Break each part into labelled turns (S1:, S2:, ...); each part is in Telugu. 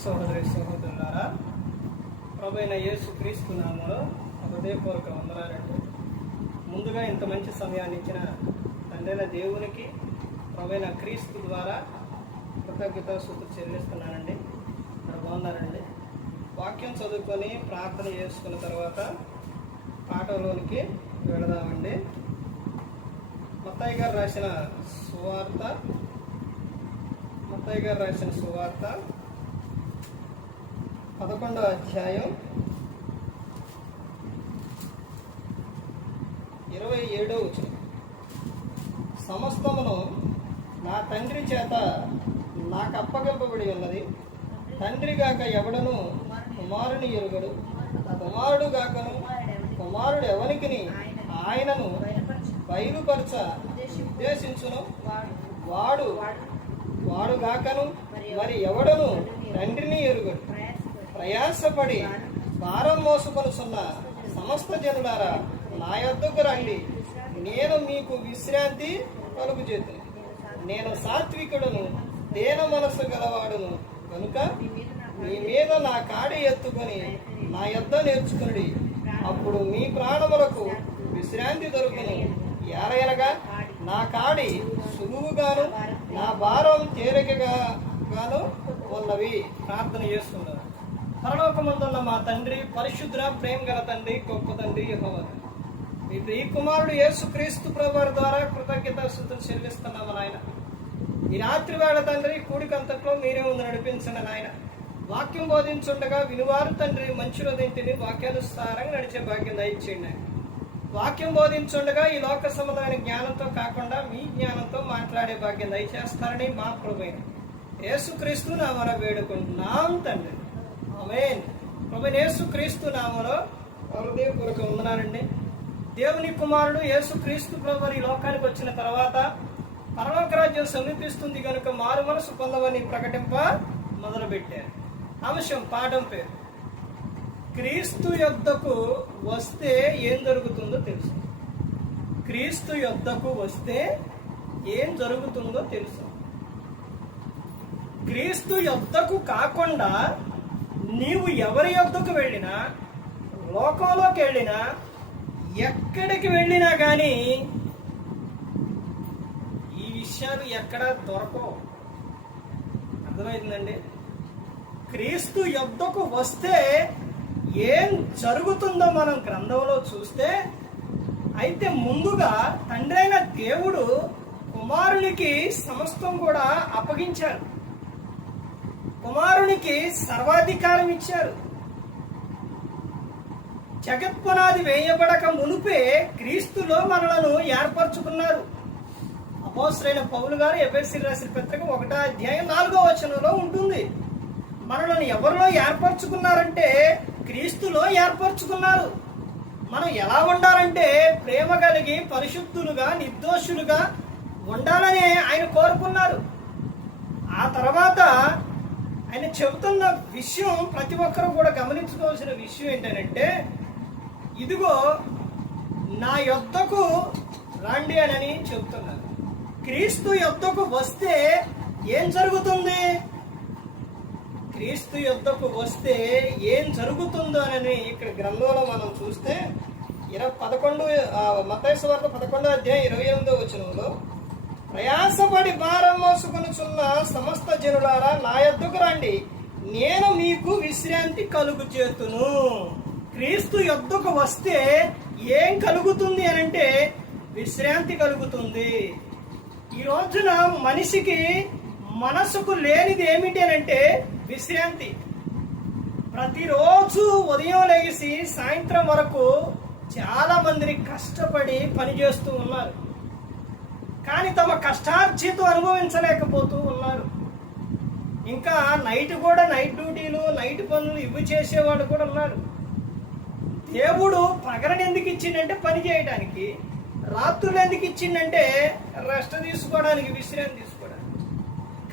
S1: సహోదరి సహోదరులారా ప్రభైన యేసు క్రీస్తు నామలో హృదయపూర్వక వందనాలండి. ముందుగా ఇంత మంచి సమయాన్ని ఇచ్చిన తండ్రైన దేవునికి ప్రభైన క్రీస్తు ద్వారా కృతజ్ఞత సూత్ర చెల్లిస్తున్నానండి. ఇక్కడ బాగున్నారండి? వాక్యం చదువుకొని ప్రార్థన చేసుకున్న తర్వాత పాటలోనికి వెళదామండి. మత్తయ్య గారు రాసిన సువార్త మత్తయ్య గారు రాసిన సువార్త పదకొండవ అధ్యాయం ఇరవై ఏడో వచ్చిన సమస్తమును నా తండ్రి చేత నాకు అప్పగింపబడి ఉన్నది. తండ్రి గాక ఎవడను కుమారుని ఎరుగడు. కుమారుడు గాకను కుమారుడు ఎవరికి ఆయనను బయలుపరచ ఉద్దేశించును. వాడు వాడు గాకను మరి ఎవడను తండ్రిని ఎరుగడు. ప్రయాసపడి భారం మోసుకొనుచున్న సమస్త జనులారా నా యొద్దకు రండి. నేను మీకు విశ్రాంతి కలుగు చేతును నేను సాత్వికుడును దేన మనసు గలవాడును. కనుక మీ మీద నా కాడి ఎత్తుకొని నా యొద్ద నేర్చుకుని అప్పుడు మీ ప్రాణములకు విశ్రాంతి దొరుకును. ఎరయనగా నా కాడి సులువుగాను నా భారం తేలికగా గాను ఉన్నవి. ప్రార్థన చేస్తున్నారు పరలోకమందున్న మా తండ్రి పరిశుద్ర ప్రేమ గల తండ్రి గొప్ప తండ్రి యెహోవా. మీ ప్రియ కుమారుడు యేసుక్రీస్తు ప్రభువారి ద్వారా కృతజ్ఞత స్థుతులు చెల్లిస్తున్నాము నాయన. ఈ రాత్రి వేళ తండ్రి కూడికంతట్లో మీరే ఉంది నడిపించండి నాయన. వాక్యం బోధించుండగా వినువారు తండ్రి మంచులో వాక్యాలు వాక్యానుసారంగా నడిచే భాగ్యం దయచేయండి వాక్యం బోధించుండగా ఈ లోక సంబంధమైన జ్ఞానంతో కాకుండా మీ జ్ఞానంతో మాట్లాడే భాగ్యం దయచేస్తారని మా ప్రభు యేసుక్రీస్తు నామలో వేడుకుంటున్నాం తండ్రి. ఆమేన్. యేసు క్రీస్తు నామలో హృదయపూర్వక వందనాలండి. దేవుని కుమారుడు యేసుక్రీస్తు ప్రభు ఈ లోకానికి వచ్చిన తర్వాత పరలోక రాజ్యం సమీపిస్తుంది కనుక మారు మనసు పొందవని ప్రకటింప మొదలుపెట్టారు. అంశం పాఠం పేరు. క్రీస్తు యొద్దకు వస్తే ఏం జరుగుతుందో తెలుసు. క్రీస్తు యొద్దకు వస్తే ఏం జరుగుతుందో తెలుసు. క్రీస్తు యొద్దకు కాకుండా నీవు ఎవరి యొద్దకు వెళ్ళినా లోకంలోకి వెళ్ళినా ఎక్కడికి వెళ్ళినా కానీ ఈ విషయాలు ఎక్కడ దొరకవు. అర్థమైందండి? క్రీస్తు యొద్దకు వస్తే ఏం జరుగుతుందో మనం గ్రంథంలో చూస్తే అయితే ముందుగా తండ్రైన దేవుడు కుమారునికి సమస్తం కూడా అప్పగించారు కుమారునికి సర్వాధికారం ఇచ్చారు. జగత్పునాది వేయబడక మునుపే క్రీస్తులో మనలను ఏర్పరచుకున్నారు. అపోసరైన పౌలు గారు ఎఫ్ఎస్సి రాసిన పత్రిక ఒకటో అధ్యాయం నాలుగో వచనంలో ఉంటుంది. మనలను ఎవరిలో ఏర్పరచుకున్నారంటే క్రీస్తులో ఏర్పరచుకున్నారు. మనం ఎలా ఉండాలంటే ప్రేమ కలిగి పరిశుద్ధులుగా నిర్దోషులుగా ఉండాలని ఆయన కోరుకున్నారు. ఆ తర్వాత ఆయన చెబుతున్న విషయం ప్రతి ఒక్కరూ కూడా గమనించుకోవాల్సిన విషయం ఏంటంటే ఇదిగో నా యొద్దకు రండి అని చెబుతున్నారు. క్రీస్తు యొద్దకు వస్తే ఏం జరుగుతుంది? క్రీస్తు యొద్దకు వస్తే ఏం జరుగుతుందో అని ఇక్కడ గ్రంథంలో మనం చూస్తే ఇరవై పదకొండు మతైసు పదకొండో అధ్యాయం ఇరవై ఎనిమిదో వచనంలో ప్రయాసపడి భారం మోసుకొనుచున్న సమస్త జనులారా నా ఎద్దుకు రండి. నేను మీకు విశ్రాంతి కలుగు చేతును క్రీస్తు యొద్దకు వస్తే ఏం కలుగుతుంది అని అంటే విశ్రాంతి కలుగుతుంది. ఈ రోజున మనిషికి మనసుకు లేనిది ఏమిటి అని అంటే విశ్రాంతి. ప్రతిరోజు ఉదయం లేచి సాయంత్రం వరకు చాలా మందిని కష్టపడి పనిచేస్తూ ఉన్నారు. కానీ తమ కష్టార్జితం అనుభవించలేకపోతూ ఉన్నారు. ఇంకా నైట్ కూడా నైట్ డ్యూటీలు నైట్ పనులు ఇవి చేసేవాళ్ళు కూడా ఉన్నారు దేవుడు పగలని ఎందుకు ఇచ్చిండంటే పని చేయడానికి రాత్రులు ఎందుకు ఇచ్చిండంటే రెస్ట్ తీసుకోవడానికి విశ్రాంతి తీసుకోవడానికి.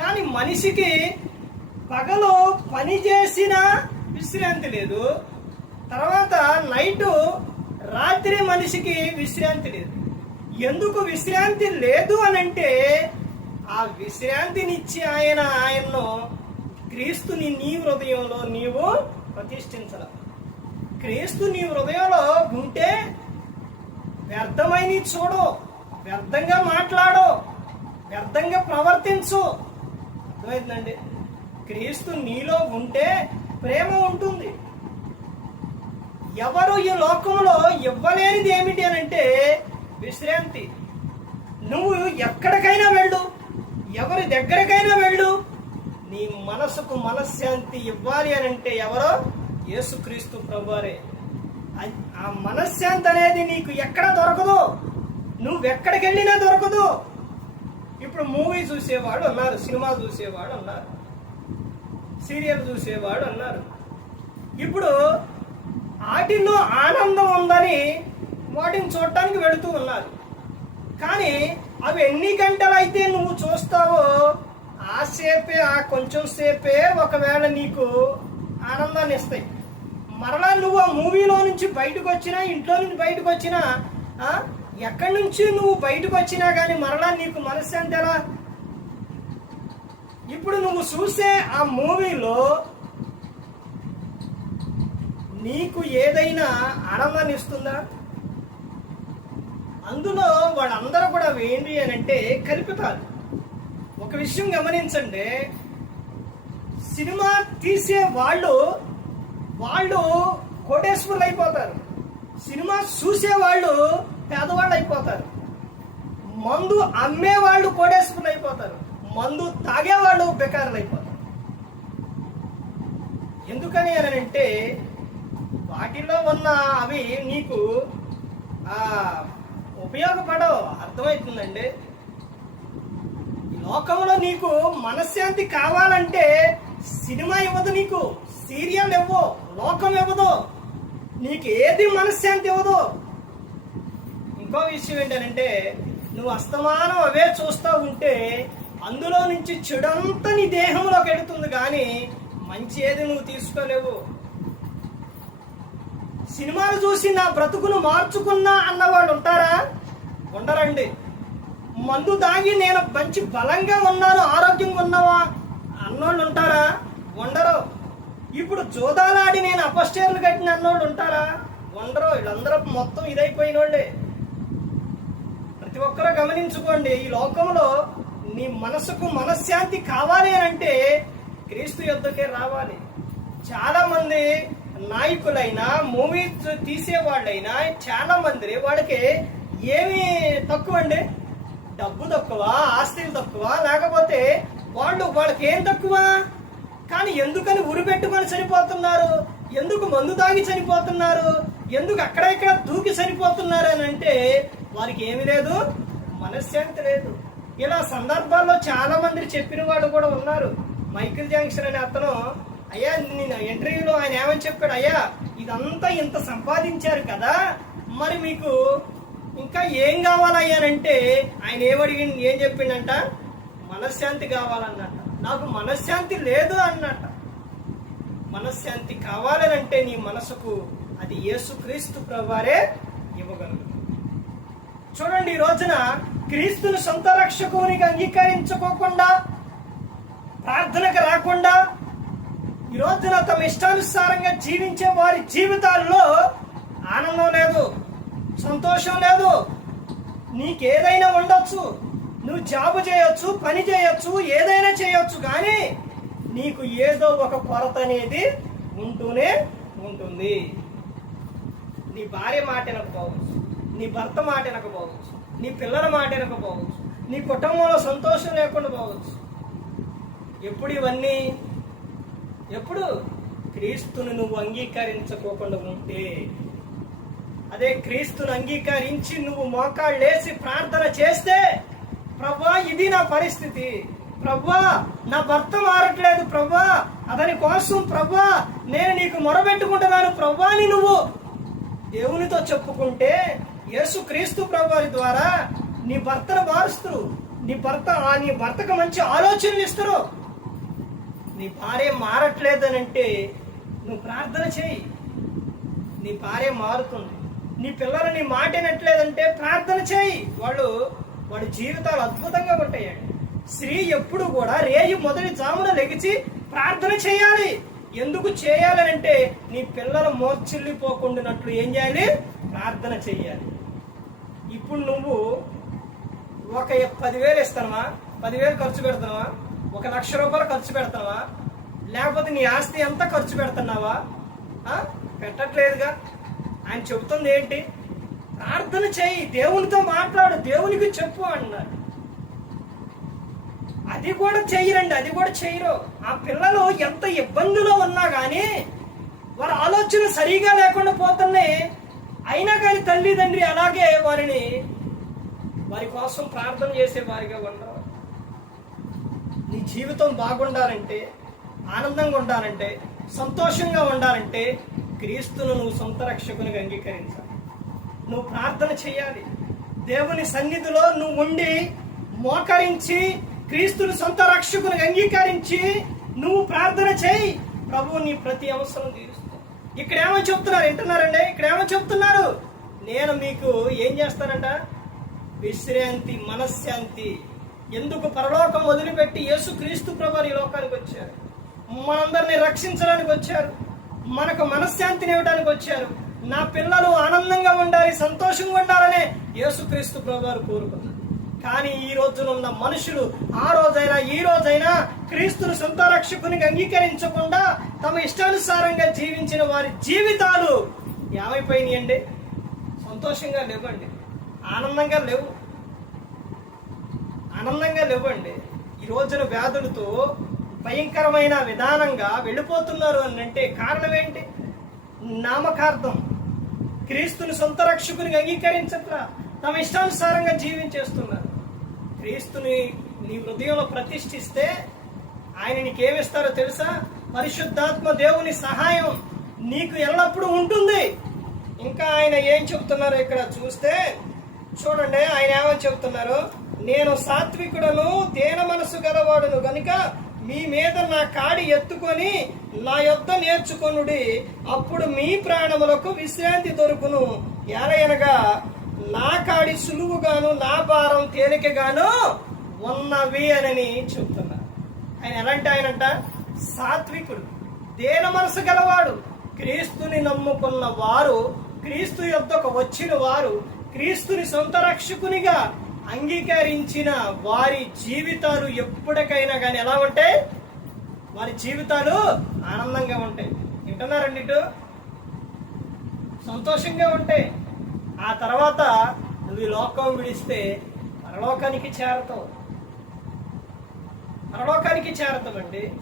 S1: కానీ మనిషికి పగలు పని చేసిన విశ్రాంతి లేదు. తర్వాత నైటు రాత్రి మనిషికి విశ్రాంతి లేదు. ఎందుకు విశ్రాంతి లేదు అని అంటే ఆ విశ్రాంతినిచ్చి ఆయన ఆయన్ను క్రీస్తుని నీ హృదయంలో నీవు ప్రతిష్ఠించాల క్రీస్తు నీ హృదయంలో ఉంటే వ్యర్థమైన చూడు వ్యర్థంగా మాట్లాడు వ్యర్థంగా ప్రవర్తించు. అర్థమైందండి? క్రీస్తు నీలో ఉంటే ప్రేమ ఉంటుంది. ఎవరు ఈ లోకంలో ఇవ్వలేనిది ఏమిటి అని అంటే విశ్రాంతి. నువ్వు ఎక్కడికైనా వెళ్ళు. ఎవరి దగ్గరకైనా వెళ్ళు. నీ మనసుకు మనశ్శాంతి ఇవ్వాలి అని అంటే ఎవరో? యేసుక్రీస్తు ప్రభువారే. ఆ- మనశ్శాంతి అనేది నీకు ఎక్కడ దొరకదు? నువ్వెక్కడికి వెళ్ళినా దొరకదు. ఇప్పుడు మూవీ చూసేవాడు అన్నారు సినిమా చూసేవాడు అన్నారు సీరియల్ చూసేవాడు అన్నారు. ఇప్పుడు వాటిల్లో ఆనందం ఉందని వాటిని చూడటానికి వెళుతూ ఉన్నారు. కానీ అవి ఎన్ని గంటలు అయితే నువ్వు చూస్తావో ఆ సేపే ఆ కొంచెం సేపే ఒకవేళ నీకు ఆనందాన్ని ఇస్తాయి. మరలా నువ్వు ఆ మూవీలో నుంచి బయటకు వచ్చినా ఇంట్లో నుంచి బయటకు వచ్చినా ఎక్కడి నుంచి నువ్వు బయటకు వచ్చినా కానీ మరలా నీకు మనశ్శాంతి ఎలా? ఇప్పుడు నువ్వు చూసే ఆ మూవీలో నీకు ఏదైనా ఆనందాన్ని ఇస్తుందా? అందులో వాళ్ళందరూ కూడా ఏంటి అని అంటే కల్పితాలు ఒక విషయం గమనించండి. సినిమా తీసే వాళ్ళు వాళ్ళు కోటేశ్వరులు అయిపోతారు. సినిమా చూసే వాళ్ళు పేదవాళ్ళు అయిపోతారు. మందు అమ్మే వాళ్ళు కోటేశ్వరులు అయిపోతారు. మందు తాగే వాళ్ళు బెకారులు అయిపోతారు. ఎందుకని అని అంటే వాటిలో ఉన్న అవి నీకు ఆ, ఉపయోగపడవు. అర్థమవుతుందండి లోకంలో నీకు మనశ్శాంతి కావాలంటే సినిమా ఇవ్వదు నీకు సీరియల్ ఇవ్వవు లోకం ఇవ్వదు. నీకు ఏది మనశ్శాంతి ఇవ్వదు. ఇంకో విషయం ఏంటంటే నువ్వు అస్తమానం అవే చూస్తూ ఉంటే అందులో నుంచి చెడంతా నీ దేహంలోకి వెళుతుంది కానీ మంచి ఏది నువ్వు తీసుకోలేవు. సినిమాలు చూసి నా బ్రతుకును మార్చుకున్నా అన్నవాళ్ళు ఉంటారా? ఉండరండి. మందు తాగి నేను మంచి బలంగా ఉన్నాను ఆరోగ్యంగా ఉన్నావా? అన్నోళ్ళు ఉంటారా? ఉండరు. ఇప్పుడు జోదాలాడి నేను అపస్టేర్లు కట్టిన అన్నోళ్ళు ఉంటారా? ఉండరు. వీళ్ళందరూ మొత్తం ఇదైపోయిన వాళ్ళే ప్రతి ఒక్కరూ గమనించుకోండి ఈ లోకంలో నీ మనసుకు మనశ్శాంతి కావాలి అని అంటే క్రీస్తు యుద్ధకే రావాలి. చాలా మంది నాయకులైనా మూవీస్ తీసేవాళ్ళైనా చాలా మంది వాళ్ళకి ఏమి తక్కువ అండి డబ్బు తక్కువ ఆస్తులు తక్కువ లేకపోతే వాళ్ళు వాళ్ళకి ఏం తక్కువ? కానీ ఎందుకని ఉరి పెట్టుకొని చనిపోతున్నారు? ఎందుకు మందు తాగి చనిపోతున్నారు? ఎందుకు అక్కడ ఇక్కడ దూకి చనిపోతున్నారు అని అంటే వారికి ఏమీ లేదు మనశ్శాంతి లేదు. ఇలా సందర్భాల్లో చాలా మంది చెప్పిన వాళ్ళు కూడా ఉన్నారు. మైకిల్ జాంక్షన్ అనే అతను అయ్యా నేను ఇంటర్వ్యూలో ఆయన ఏమని చెప్పాడు? అయ్యా ఇదంతా ఇంత సంపాదించారు కదా మరి మీకు ఇంకా ఏం కావాలయ్యానంటే ఆయన ఏమడిగి ఏం చెప్పిండంట? మనశ్శాంతి కావాలన్నట్ట నాకు మనశ్శాంతి లేదు అన్నట్ట మనశ్శాంతి కావాలనంటే నీ మనసుకు అది యేసుక్రీస్తు ప్రభువారే ఇవ్వగలరు చూడండి ఈ రోజున క్రీస్తును సొంత రక్షకునిగా అంగీకరించుకోకుండా ప్రార్థనకు రాకుండా ఈ రోజున తమ ఇష్టానుసారంగా జీవించే వారి జీవితాల్లో ఆనందం లేదు సంతోషం లేదు. నీకేదైనా ఉండొచ్చు నువ్వు జాబు చేయొచ్చు పని చేయొచ్చు ఏదైనా చేయొచ్చు కానీ నీకు ఏదో ఒక కొరత అనేది ఉంటూనే ఉంటుంది. నీ భార్య మాట వినకపోవచ్చు నీ భర్త మాట వినకపోవచ్చు నీ పిల్లల మాట వినకపోవచ్చు నీ కుటుంబంలో సంతోషం లేకుండా పోవచ్చు. ఎప్పుడు ఇవన్నీ ఎప్పుడు? క్రీస్తుని నువ్వు అంగీకరించుకోకుండా ఉంటే. అదే క్రీస్తుని అంగీకరించి నువ్వు మోకాళ్ళేసి ప్రార్థన చేస్తే ప్రభా ఇది నా పరిస్థితి. ప్రభా నా భర్త మారట్లేదు ప్రభా. అతని కోసం ప్రభా నేను నీకు మొరబెట్టుకుంటున్నాను ప్రవ్వా అని నువ్వు దేవునితో చెప్పుకుంటే యేసు క్రీస్తు ప్రభువారి ద్వారా నీ భర్తను మారుస్తారు. నీ భర్త ఆ నీ భర్తకు మంచి ఆలోచనలు ఇస్తారు. నీ భార్య మారట్లేదనంటే నువ్వు ప్రార్థన చేయి. నీ భార్య మారుతుంది. నీ పిల్లలు నీ మాట వినట్లేదంటే ప్రార్థన చేయి. వాళ్ళు వాడి జీవితాలు అద్భుతంగా ఉంటాయండి. స్త్రీ ఎప్పుడు కూడా రేయి మొదటి జామున లెగిచి ప్రార్థన చేయాలి. ఎందుకు చేయాలని అంటే నీ పిల్లలు మోర్చిల్లిపోకుండానట్లు ఏం చేయాలి? ప్రార్థన చేయాలి. ఇప్పుడు నువ్వు ఒక పదివేలు ఇస్తానమా పదివేలు ఖర్చు పెడతావా ఒక లక్ష రూపాయలు ఖర్చు పెడతావా? లేకపోతే నీ ఆస్తి ఎంత ఖర్చు పెడుతున్నావా? ఆ? పెట్టట్లేదుగా. ఆయన చెబుతుంది ఏంటి? ప్రార్థన చేయి దేవునితో మాట్లాడు దేవునికి చెప్పు అన్నాడు. అది కూడా చేయరండి అది కూడా చేయరు. ఆ పిల్లలు ఎంత ఇబ్బందిలో ఉన్నా కానీ వారి ఆలోచన సరిగా లేకుండా పోతున్నాయి అయినా కానీ తల్లిదండ్రి అలాగే వారిని వారి కోసం ప్రార్థన చేసే వారిగా ఉండరు. నీ జీవితం బాగుండాలంటే ఆనందంగా ఉండాలంటే సంతోషంగా ఉండాలంటే క్రీస్తును నువ్వు సొంత రక్షకునిగా అంగీకరించాలి. నువ్వు ప్రార్థన చేయాలి. దేవుని సన్నిధిలో నువ్వు ఉండి మోకరించి క్రీస్తుని సొంత రక్షకుని అంగీకరించి నువ్వు ప్రార్థన చేయి. ప్రభు నీ ప్రతి అవసరం తీరుస్తావు ఇక్కడ ఏమని చెప్తున్నారు? వింటున్నారండి? ఇక్కడ ఏమని చెప్తున్నారు? నేను మీకు ఏం చేస్తానంట? విశ్రాంతి మనశ్శాంతి. ఎందుకు పరలోకం వదిలిపెట్టి యేసు క్రీస్తు ప్రభు ఈ లోకానికి వచ్చారు? మనందరిని రక్షించడానికి వచ్చారు. మనకు మనశ్శాంతిని ఇవ్వడానికి వచ్చారు. నా పిల్లలు ఆనందంగా ఉండాలి సంతోషంగా ఉండాలనే యేసుక్రీస్తు ప్రభువారు కోరుకున్నారు. కానీ ఈ రోజున ఉన్న మనుషులు ఆ రోజైనా ఈ రోజైనా క్రీస్తును సొంత రక్షకునికి అంగీకరించకుండా తమ ఇష్టానుసారంగా జీవించిన వారి జీవితాలు ఏమైపోయినాయండి? సంతోషంగా లేవండి. ఆనందంగా లేవు. ఆనందంగా లేవండి. ఈ రోజున వ్యాధులతో భయంకరమైన విధానంగా వెళ్ళిపోతున్నారు అని అంటే కారణం ఏంటి? నామకార్థం. క్రీస్తుని సొంత రక్షకుని అంగీకరించట్లా తమ ఇష్టానుసారంగా జీవించేస్తున్నారు క్రీస్తుని నీ హృదయంలో ప్రతిష్ఠిస్తే ఆయన నీకేమిస్తారో తెలుసా? పరిశుద్ధాత్మ దేవుని సహాయం నీకు ఎల్లప్పుడూ ఉంటుంది. ఇంకా ఆయన ఏం చెప్తున్నారో ఇక్కడ చూస్తే చూడండి ఆయన ఏమని చెప్తున్నారు? నేను సాత్వికుడను దేన మనసు గలవాడును. గనుక మీ మీద నా కాడి ఎత్తుకొని నా యొద్ద నేర్చుకొనుడి. అప్పుడు మీ ప్రాణములకు విశ్రాంతి దొరుకును. ఎలయనగా నా కాడి సులువుగాను నా భారం తేలికగాను ఉన్నవి అని చెప్తున్నారు ఆయన ఎలాంటి ఆయనంట? సాత్వికుడు. దేన మనసు గలవాడు. క్రీస్తుని నమ్ముకున్న వారు క్రీస్తు యొద్దకు వచ్చిన వారు క్రీస్తుని సొంత రక్షకునిగా అంగీకరించిన వారి జీవితాలు ఎప్పటికైనా కానీ ఎలా ఉంటాయి? వారి జీవితాలు ఆనందంగా ఉంటాయి. వింటున్నారండి ఇటు? సంతోషంగా ఉంటాయి. ఆ తర్వాత నువ్వు ఈ లోకం విడిస్తే పరలోకానికి చేరతావు. పరలోకానికి చేరతామండి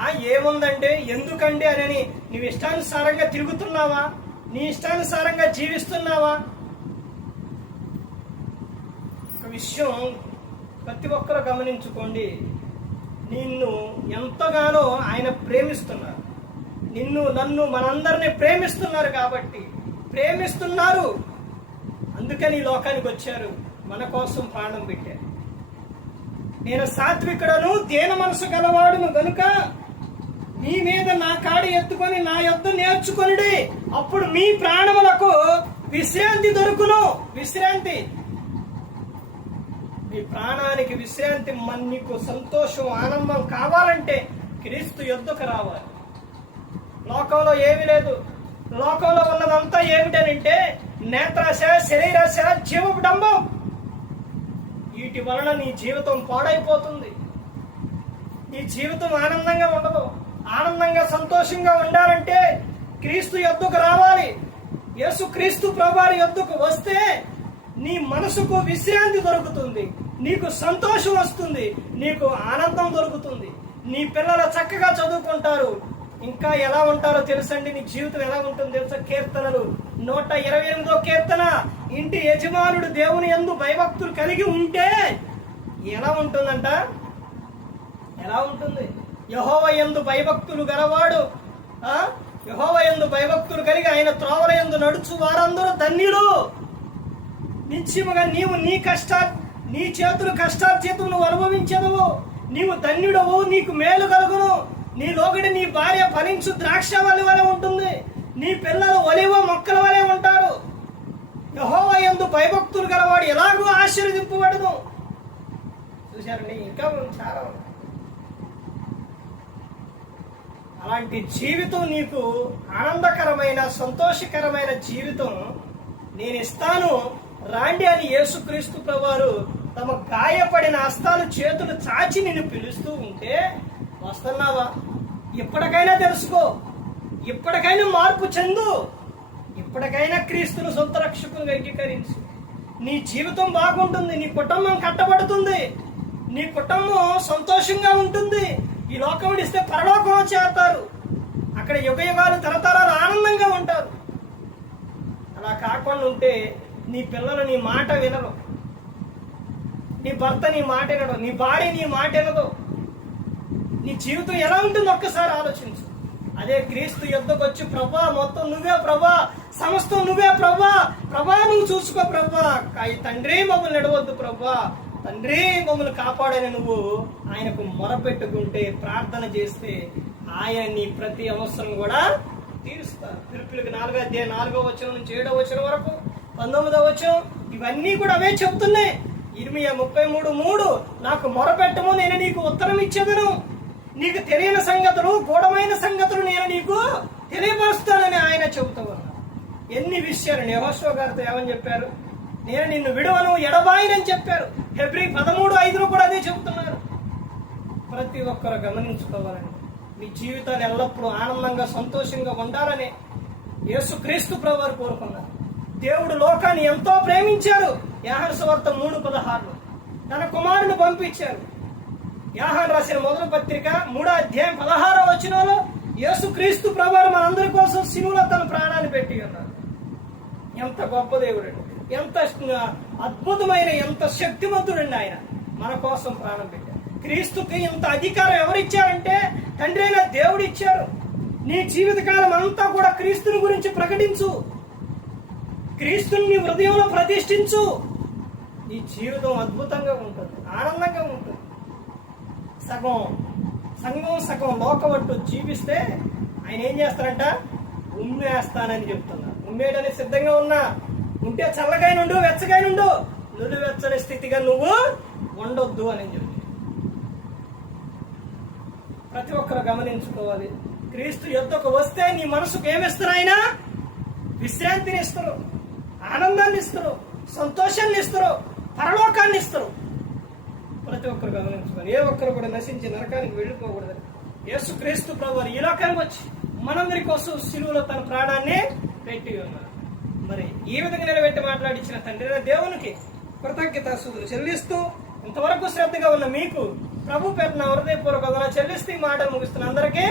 S1: ఆ ఏముందంటే ఎందుకండి అని నువ్వు ఇష్టానుసారంగా తిరుగుతున్నావా? నీ ఇష్టానుసారంగా జీవిస్తున్నావా ఒక విషయం ప్రతి ఒక్కరు గమనించుకోండి. నిన్ను ఎంతగానో ఆయన ప్రేమిస్తున్నారు. నిన్ను నన్ను మనందరినీ ప్రేమిస్తున్నారు కాబట్టి ప్రేమిస్తున్నారు. అందుకని ఈ లోకానికి వచ్చారు. మన కోసం ప్రాణం పెట్టారు. నేను సాత్వికుడను దేన మనసు గలవాడును గనుక మీ మీద నా కాడి ఎత్తుకొని నా యొద్ నేర్చుకొనిడి అప్పుడు మీ ప్రాణములకు విశ్రాంతి దొరుకును. విశ్రాంతి మీ ప్రాణానికి విశ్రాంతి మన నీకు సంతోషం ఆనందం కావాలంటే క్రీస్తు యొద్దకు రావాలి. లోకంలో ఏమీ లేదు. లోకంలో ఉన్నదంతా ఏమిటనంటే నేత్రాశ శరీరాశ జీవపు డంబం. వీటి వలన నీ జీవితం పాడైపోతుంది. నీ జీవితం ఆనందంగా ఉండదు. ఆనందంగా సంతోషంగా ఉండాలంటే క్రీస్తు యొద్దకు రావాలి. యేసు క్రీస్తు ప్రభారి యొద్దకు వస్తే నీ మనసుకు విశ్రాంతి దొరుకుతుంది. నీకు సంతోషం వస్తుంది నీకు ఆనందం దొరుకుతుంది. నీ పిల్లలు చక్కగా చదువుకుంటారు. ఇంకా ఎలా ఉంటారో తెలుసండి నీ జీవితం ఎలా ఉంటుంది తెలుసా? కీర్తనలు. నూట ఇరవై ఎనిమిదో కీర్తన. ఇంటి యజమానుడు దేవుని ఎందు భయభక్తులు కలిగి ఉంటే ఎలా ఉంటుందంట? ఎలా ఉంటుంది? యహోవ ఎందు భయభక్తులు గలవాడు యహోవ ఎందు భయభక్తులు కలిగి ఆయన త్రోవల ఎందు నడుచు వారందరూ ధన్యులు. నిశ్చయముగా నీవు నీ కష్ట నీ చేతులు కష్టార్జితం నువ్వు అనుభవించదవు నీవు ధన్యుడవు నీకు మేలు కలుగును. నీ లోకడి నీ భార్య ఫలించు ద్రాక్ష వలి వలె ఉంటుంది. నీ పిల్లలు ఒలివ మొక్కల వలె ఉంటారు. యహోవ ఎందు భయభక్తులు గలవాడు ఎలాగూ ఆశీర్వదింపబడదు చూశారండి ఇంకా చాలా అలాంటి జీవితం నీకు ఆనందకరమైన సంతోషకరమైన జీవితం నేను ఇస్తాను. రాండి అని యేసుక్రీస్తు ప్రభువారు తమ గాయపడిన హస్తాలు చేతులు చాచి నిన్ను పిలుస్తూ ఉంటే వస్తున్నావా? ఇప్పటికైనా తెలుసుకో. ఇప్పటికైనా మార్పు చెందు. ఇప్పటికైనా క్రీస్తును సొంత రక్షకునిగా అంగీకరించు. నీ జీవితం బాగుంటుంది నీ కుటుంబం కట్టబడుతుంది నీ కుటుంబం సంతోషంగా ఉంటుంది. ఈ లోకం ఇస్తే పరలోకం చేస్తారు అక్కడ యుగ యుగాలు తరతరాలు ఆనందంగా ఉంటారు. అలా కాకుండా ఉంటే నీ పిల్లలు నీ మాట వినరు. నీ భర్త నీ మాట వినడు నీ భార్య నీ మాట వినదు. నీ జీవితం ఎలా ఉంటుందో ఒక్కసారి ఆలోచించు. అదే క్రీస్తు యుద్ధకు వచ్చి ప్రభా మొత్తం నువ్వే ప్రభా సమస్తం నువ్వే ప్రభా ప్రభా నువ్వు చూసుకో ప్రభా. కాయి తండ్రి మమ్మల్ని నడవద్దు ప్రభా. తండ్రి మమ్మల్ని కాపాడని నువ్వు ఆయనకు మొరపెట్టుకుంటే ప్రార్థన చేస్తే ఆయన నీ ప్రతి అవసరం కూడా తీరుస్తారు. పిలుపులకు నాలుగో అధ్యాయం నాలుగో వచ్చిన నుంచి ఏడో వచ్చిన వరకు పంతొమ్మిదో వచనం ఇవన్నీ కూడా అవే చెప్తున్నాయి. ఇరిమియా ముప్పై మూడు మూడు. నాకు మొరపెట్టము నేను నీకు ఉత్తరం ఇచ్చేదను. నీకు తెలియని సంగతులు గూఢమైన సంగతులు నేను నీకు తెలియపరుస్తానని ఆయన చెబుతూ ఎన్ని విషయాలు యహోషో గారితో ఏమని చెప్పారు? నేను నిన్ను విడవను ఎడబాయినని చెప్పారు. ఫిబ్రి పదమూడు ఐదులో కూడా అదే చెబుతున్నారు. ప్రతి ఒక్కరు గమనించుకోవాలని మీ జీవితాలు ఎల్లప్పుడూ ఆనందంగా సంతోషంగా ఉండాలని యేసుక్రీస్తు ప్రభువారు కోరుకున్నారు. దేవుడు లోకాన్ని ఎంతో ప్రేమించారు. యాహన్ సువార్త మూడు పదహారులో. తన కుమారుని పంపించారు. యాహాన్ రాసిన మొదటి పత్రిక మూడో అధ్యాయం పదహారో వచనంలో యేసుక్రీస్తు ప్రభావం మనందరి కోసం సినువులో తన ప్రాణాన్ని పెట్టి ఉన్నారు. ఎంత గొప్ప దేవుడు ఎంత అద్భుతమైన ఎంత శక్తివంతుడండి ఆయన. మన కోసం ప్రాణం పెట్టారు. క్రీస్తుకి ఇంత అధికారం ఎవరిచ్చారంటే తండ్రి అయిన దేవుడు ఇచ్చారు నీ జీవితకాలం అంతా కూడా క్రీస్తుని గురించి ప్రకటించు. క్రీస్తుని హృదయంలో ప్రతిష్ఠించు. నీ జీవితం అద్భుతంగా ఉంటుంది ఆనందంగా ఉంటుంది. సగం సంఘం సగం లోకవట్టు జీవిస్తే ఆయన ఏం చేస్తారంట ఉమ్మేస్తానని చెప్తున్నారు ఉమ్మేయడానికి సిద్ధంగా ఉన్నా. ఉంటే చల్లగా నుండు వెచ్చగా నుండు నులివెచ్చని స్థితిగా నువ్వు ఉండొద్దు అని చెప్పి ప్రతి ఒక్కరు గమనించుకోవాలి. క్రీస్తు యుద్ధకు వస్తే నీ మనసుకు ఏమిస్తారు ఆయన? విశ్రాంతిని ఇస్తారు ఆనందాన్ని ఇస్తారు సంతోషాన్ని ఇస్తారు పరలోకాన్ని ఇస్తారు ప్రతి ఒక్కరు గమనించుకోవాలి. ఏ ఒక్కరు కూడా నశించి నరకానికి వెళ్ళిపోకూడదు యేసు క్రీస్తు ప్రభు ఈ లోకానికి వచ్చి మనందరి కోసం సిలువలో తన ప్రాణాన్ని పెట్టి ఉన్నారు. మరి ఈ విధంగా నిలబెట్టి మాట్లాడించిన తండ్రి దేవునికి దేవునికి కృతజ్ఞతాస్తుతులు చెల్లిస్తూ ఇంతవరకు శ్రద్ధగా ఉన్న మీకు ప్రభు పేరున హృదయపూర్వక చెల్లిస్తూ ఈ మాటలు ముగిస్తున్న అందరికీ